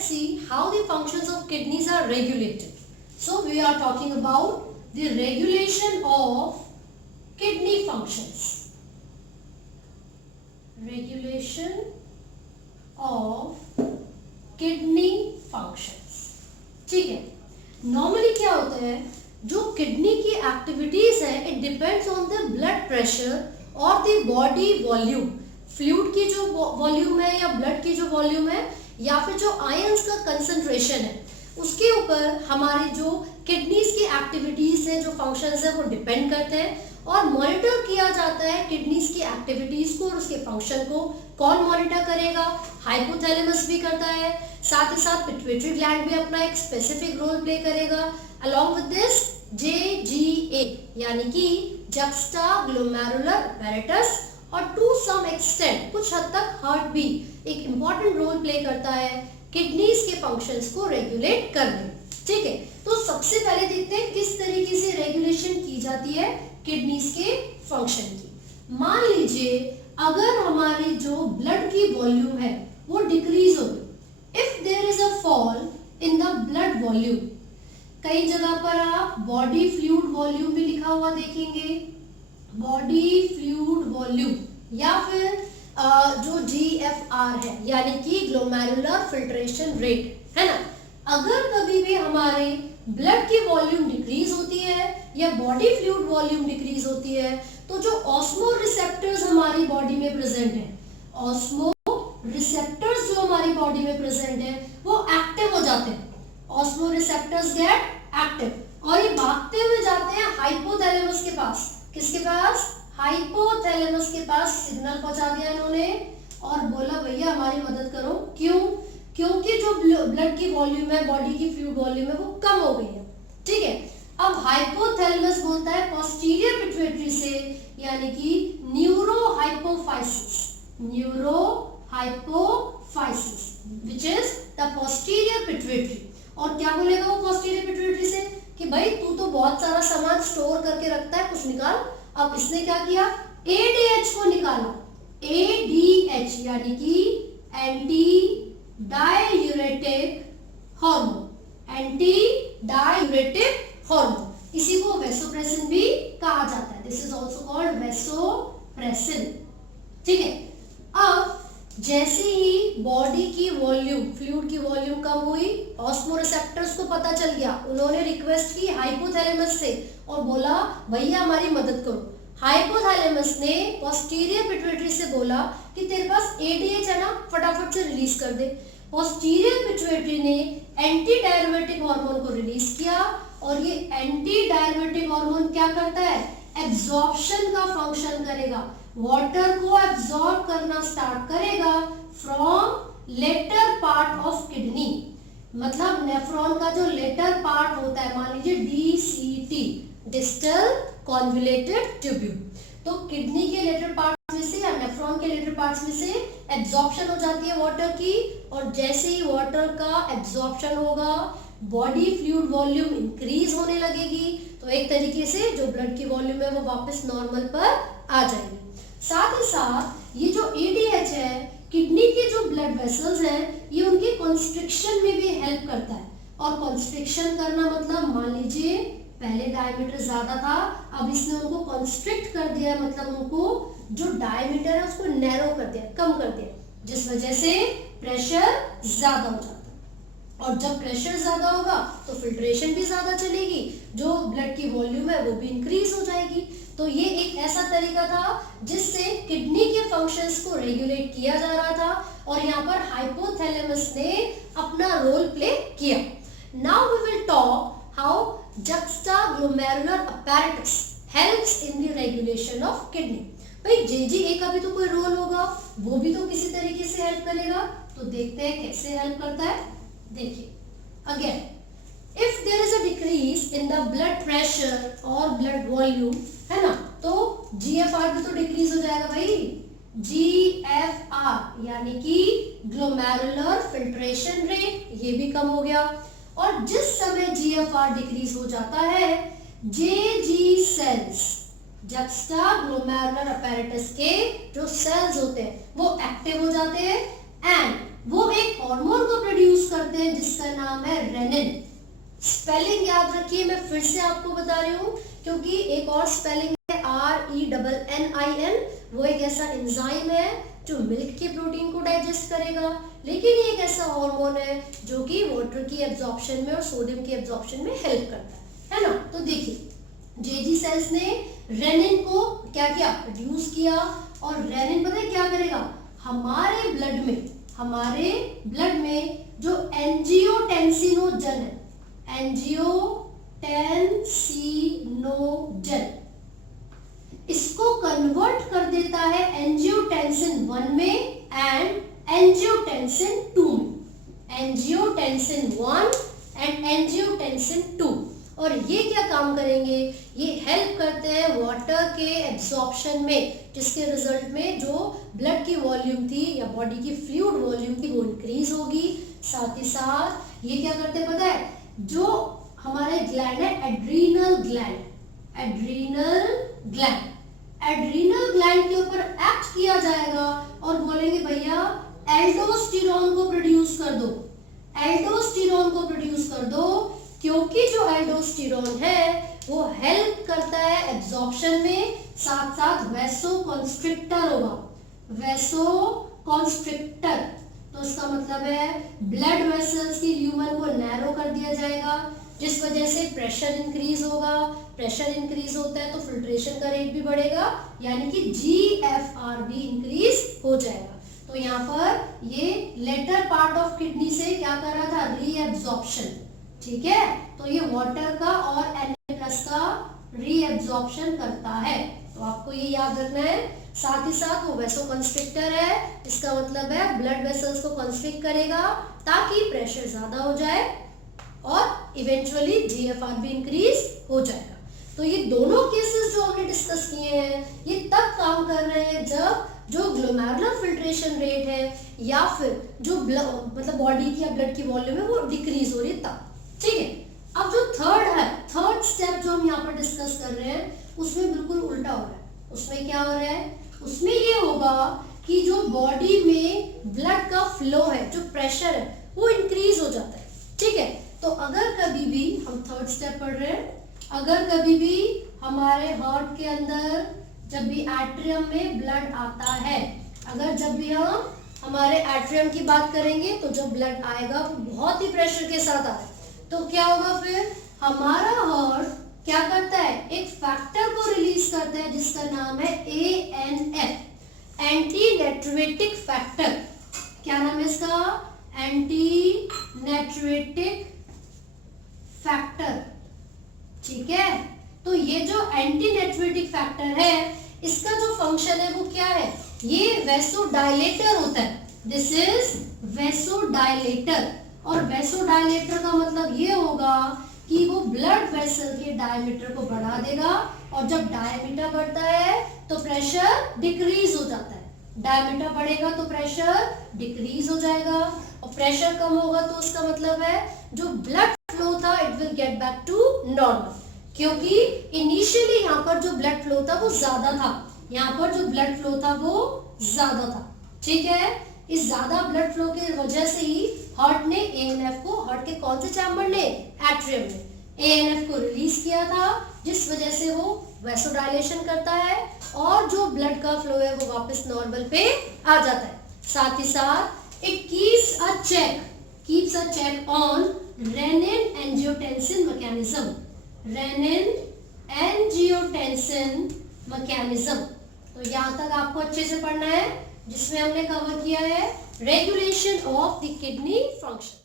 let's see how the functions of kidneys are regulated. So we are talking about the regulation of kidney functions. Regulation of kidney functions. ठीक है, normally क्या होता है, जो kidney की activities है it depends on the blood pressure और the body volume. Fluid की जो वॉल्यूम है या ब्लड की जो वॉल्यूम है या फिर जो आयंस का कंसंट्रेशन है उसके ऊपर हमारी जो किडनीज की एक्टिविटीज है, जो फंक्शंस है वो डिपेंड करते हैं और मॉनिटर किया जाता है किडनीज की एक्टिविटीज को और उसके फंक्शन को. कौन मॉनिटर करेगा? हाइपोथैलेमस भी करता है, साथ ही साथ पिट्यूटरी ग्लैंड भी अपना एक स्पेसिफिक रोल प्ले करेगा. अलॉन्ग विद दिस JGA यानी कि जक्स्टाग्लोमेरुलर apparatus और टू सम एक्सटेंट कुछ हद तक हार्ट भी एक इम्पॉर्टेंट रोल प्ले करता है किडनीज के फंक्शंस को रेगुलेट करने. ठीक है, तो सबसे पहले देखते हैं किस तरीके से रेगुलेशन की जाती है किडनीज के फंक्शन की. मान लीजिए अगर हमारी जो ब्लड की वॉल्यूम है वो डिक्रीज हो गई, if there is a fall in the blood volume, कई जगह पर आप बॉडी फ्लूइड वॉल्यूम भी लिखा हुआ देखेंगे, बॉडी फ्लूइड वॉल्यूम या फिर जो GFR है यानी कि ग्लोमेरुलर फिल्ट्रेशन रेट है ना. अगर कभी भी हमारे ब्लड की वॉल्यूम डिक्रीज होती है या बॉडी फ्लूइड वॉल्यूम डिक्रीज होती है तो जो ऑस्मो रिसेप्टर्स हमारी बॉडी में प्रेजेंट है, ऑस्मो रिसेप्टर्स जो हमारी बॉडी में प्रेजेंट है वो एक्टिव हो जाते हैं. ऑस्मो रिसेप्टर्स गेट एक्टिव और ये भागते हुए जाते हैं हाइपोथैलेमस के पास. किसके पास? हाइपोथैलेमस के पास. सिग्नल पहुंचा दिया इन्होंने और बोला भैया हमारी मदद करो. क्यों? क्योंकि जो ब्लड की वॉल्यूम है, बॉडी की फ्लूइड वॉल्यूम है वो कम हो गई है. ठीक है, अब हाइपोथैलेमस बोलता है पोस्टीरियर पिट्यूटरी से यानी कि neuro hypophysis, neuro hypophysis which is the posterior pituitary. और क्या बोलेगा वो पोस्टीरियर पिट्यूटरी से कि भाई तू तो बहुत सारा सामान स्टोर करके रखता है, कुछ निकाल. अब इसने क्या किया? ADH को निकाला. ADH यानी कि anti diuretic hormone, anti diuretic hormone. इसी को वेसोप्रेसिन भी कहा जाता है. This is also called vasopressin. ठीक है, अब जैसे ही बॉडी की वॉल्यूम, फ्लूइड की वॉल्यूम कम हुई, ऑस्मोरिसेप्टर्स को पता चल गया, उन्होंने रिक्वेस्ट की हाइपोथैलेमस से और बोला भैया हमारी मदद करो. हाइपोथैलेमस ने पोस्टीरियर पिट्यूटरी से बोला कि तेरे पास ADH है ना, फटाफट से रिलीज कर दे. पोस्टीरियर पिट्यूटरी ने एंटी डाययूरेटिक हार्मोन को रिलीज किया और ये एंटी डाययूरेटिक हार्मोन क्या करता है? एब्जॉर्प्शन का फंक्शन करेगा, वाटर को एब्जॉर्ब करना स्टार्ट करेगा from later part of kidney. मतलब नेफ्रॉन का जो लेटर पार्ट होता है, मान लीजिए DCT, डिस्टल कॉन्वोल्यूटेड ट्यूब्यूल, तो किडनी के लेटर पार्ट में से या नेफ्रॉन के लेटर पार्ट्स में से एब्जॉर्प्शन हो जाती है वाटर की और जैसे ही वाटर का एब्जॉर्प्शन होगा बॉडी फ्लूइड वॉल्यूम इंक्रीज होने लगेगी तो एक तरीके से जो ब्लड की वॉल्यूम है वो वापस नॉर्मल पर आ जाएगी. साथ ही साथ ये जो ADH है किडनी के जो ब्लड वेसल्स हैं ये उनके कंस्ट्रिक्शन में भी हेल्प करता है. और कंस्ट्रिक्शन करना मतलब मान लीजिए पहले डायमीटर ज्यादा था, अब इसने उनको कंस्ट्रिक्ट कर दिया, मतलब उनको जो डायमीटर है उसको नैरो कर दिया, कम कर दिया, जिस वजह से प्रेशर ज्यादा हो जाता है. और जब प्रेशर ज्यादा होगा तो फिल्ट्रेशन भी ज्यादा चलेगी, जो ब्लड की वॉल्यूम है वो भी इंक्रीज हो जाएगी. तो ये एक ऐसा तरीका था जिससे किडनी के फंक्शंस को रेगुलेट किया जा रहा था और यहाँ पर हाइपोथैलेमस ने अपना रोल प्ले किया. Now we will talk how juxtaglomerular apparatus helps in the regulation of kidney. भाई JGA का भी तो कोई रोल होगा, वो भी तो किसी तरीके से हेल्प करेगा. तो देखते हैं कैसे हेल्प करता है. देखिए again, if there is a decrease in the blood pressure or blood volume, है ना, तो GFR भी तो डिक्रीज हो जाएगा भाई. GFR यानी कि ग्लोमेरुलर फिल्ट्रेशन रेट, ये भी कम हो गया. और जिस समय GFR डिक्रीज हो जाता है JG सेल्स, juxtaglomerular apparatus के जो सेल्स होते हैं वो एक्टिव हो जाते हैं एंड वो एक हार्मोन को प्रोड्यूस करते हैं जिसका नाम है रेनिन। स्पेलिंग याद रखिए, मैं फिर से आपको बता रही हूँ, क्योंकि एक और स्पेलिंग है RENNIN। वो एक ऐसा एंजाइम है जो मिल्क के प्रोटीन को डाइजेस्ट करेगा, लेकिन ये एक ऐसा हार्मोन है जो कि वाटर की एब्जॉर्प्शन में और सोडियम की एब्जॉर्प्शन में हेल्प करता है ना। तो देखिए जेजी सेल्स ने रेनिन को क्या किया, प्रोड्यूस किया, और रेनिन पता है क्या करेगा, हमारे ब्लड में जो एंजियोटेंसिनोजन है, एंजियोटेंसिनोजन, इसको कन्वर्ट कर देता है एंजियोटेंसिन 1 में एंड एंजियोटेंसिन 2 में, एंजियोटेंसिन 1 एंड एंजियोटेंसिन 2। और ये क्या काम करेंगे, ये हेल्प करते हैं वाटर के एब्जॉर्प्शन में, जिसके रिजल्ट में जो ब्लड की वॉल्यूम थी या बॉडी की फ्लूइड वॉल्यूम थी वो इंक्रीज होगी। साथ ही साथ ये क्या करते हैं पता है, जो हमारे ग्लैंड है एड्रीनल ग्लैंड के ऊपर एक्ट किया जाएगा और बोलेंगे भैया एल्डोस्टेरोन को प्रोड्यूस कर दो, क्योंकि जो एल्डोस्टेरोन है वो हेल्प करता है एब्जॉर्प्शन में, साथ साथ वैसोकंस्ट्रिक्टर होगा, वैसोकंस्ट्रिक्टर। तो इसका मतलब है ब्लड वेसल्स की ल्यूमन को नैरो कर दिया जाएगा, जिस वजह से प्रेशर इंक्रीज होगा। प्रेशर इंक्रीज होता है तो फिल्ट्रेशन का रेट भी बढ़ेगा, यानी कि GFR भी इंक्रीज हो जाएगा। तो यहाँ पर ये लेटर पार्ट ऑफ किडनी से क्या कर रहा था, रीएब्जॉर्प्शन, ठीक है। तो ये वाटर का और Na+ का रीएब्जॉर्प्शन करता है, तो आपको ये याद रखना है। साथ ही साथ वो वैसोकंस्ट्रिक्टर है, इसका मतलब है ब्लड वेसल्स को कंस्ट्रिक्ट करेगा ताकि प्रेशर ज्यादा हो जाए और इवेंचुअली GFR भी इंक्रीज हो जाएगा। तो ये दोनों केसेस जो हमने डिस्कस किए हैं ये तब काम कर रहे हैं जब जो ग्लोमेरुलर फिल्ट्रेशन रेट है या फिर जो मतलब बॉडी की या ब्लड की वॉल्यूम है वो डिक्रीज हो रही है तब, ठीक है। अब जो थर्ड स्टेप जो हम यहाँ पर डिस्कस कर रहे हैं उसमें बिल्कुल उल्टा हो रहा है। उसमें क्या हो रहा है, उसमें ये होगा कि जो बॉडी में ब्लड का फ्लो है, जो प्रेशर है वो इंक्रीज हो जाता है, ठीक है। तो अगर कभी भी हम थर्ड स्टेप पढ़ रहे हैं, अगर कभी भी हमारे हार्ट के अंदर जब भी एट्रियम में ब्लड आता है, अगर जब भी हम हमारे एट्रियम की बात करेंगे तो जब ब्लड आएगा वो बहुत ही प्रेशर के साथ आता है, तो क्या होगा, फिर हमारा हार्ट क्या करता है, एक फैक्टर को रिलीज करता है जिसका नाम है ANF, एंटी नेट्रिटिक फैक्टर। क्या नाम है इसका, एंटी नेट्रिटिक फैक्टर, ठीक है। तो ये जो एंटी नेट्रिटिक फैक्टर है इसका जो फंक्शन है वो क्या है, ये वेसोडाइलेटर होता है, दिस इज वेसोडाइलेटर। और वेसोडाइलेटर का मतलब ये होगा कि वो ब्लड वेसल के डायमीटर को बढ़ा देगा, और जब डायमीटर बढ़ता है तो प्रेशर डिक्रीज हो जाता है, डायमीटर बढ़ेगा तो प्रेशर डिक्रीज हो जाएगा, और प्रेशर कम होगा तो उसका मतलब है जो ब्लड फ्लो था it will get back to normal, क्योंकि इनिशियली यहाँ पर जो ब्लड फ्लो था वो ज्यादा था, यहाँ पर जो ब्लड फ्लो था वो ज्यादा था, ठीक है। इस ज्यादा ब्लड फ्लो की वजह से ही हार्ट ने ANF को, हार्ट के कौन से चैम्बर ने, एट्रियम ने ANF को रिलीज किया था, जिस वजह से वो वैसोडाइलेशन करता है और जो ब्लड का फ्लो है वो वापस नॉर्मल पे आ जाता है। साथ ही साथ it keeps a check on renin angiotensin mechanism. तो यहाँ तक आपको अच्छे से पढ़ना है, जिसमें हमने कवर किया है regulation of the kidney function.